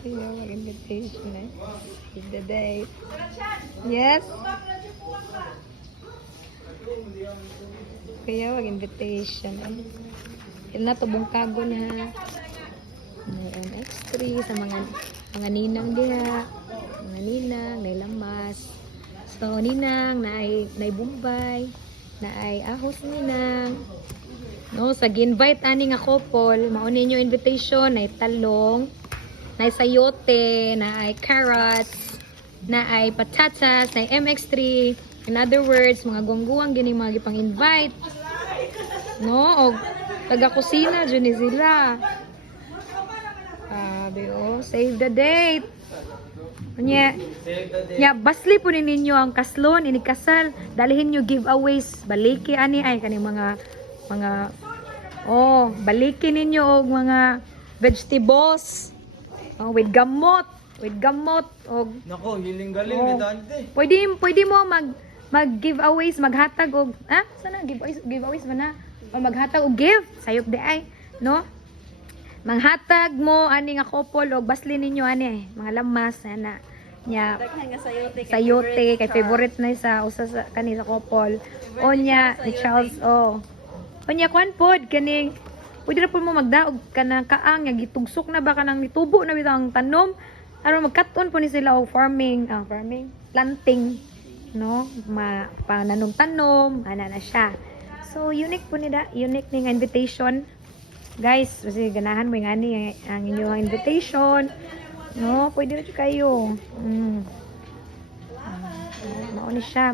Kaya mag-invitation eh. Save the date. Yes? Kaya mag-invitation eh. Yan na, tubong kago na. May MX3 sa mga ninang diha. Mga ninang, na lamas. So, ninang, na ay Bombay. Na ay ahos ninang. No, sa ginvite ani nga couple, maunin yung invitation, na talong, na sayote, na ay carrots, na ay patatas, na MX3. In other words, mga gongguang gini mga gipang invite. No, og taga-kusina dyan ni sila. Save the date. Nya, basli po ninyo ang kaslon, inikasal, dalihin nyo giveaways, baliki ani ay kani mga baliki ninyo og mga vegetables. With gamot og Nako, hiling-galing dante. Pwede mo mag-giveaways, maghatag og sana giveaways man na. O maghatag og gift sayop di ay, no? Manghatag mo ani nga couple og basli ninyo ani mga lamas ana. Nya sayote kay favorite na sa usa sa kani sa couple. Onya ni Charles Onya kwan pod kani pwede na po mo magdaog kanang kaang nga gitugsok na ba kanang nitubo na bitang tanom aron magkat-on po ni sila og planting, no? Pananom-tanom ana na siya. So unique po unique ning invitation. Guys, kasi ganahan mo yung ang inyong invitation. No, pwede na kayo. Mauni siya.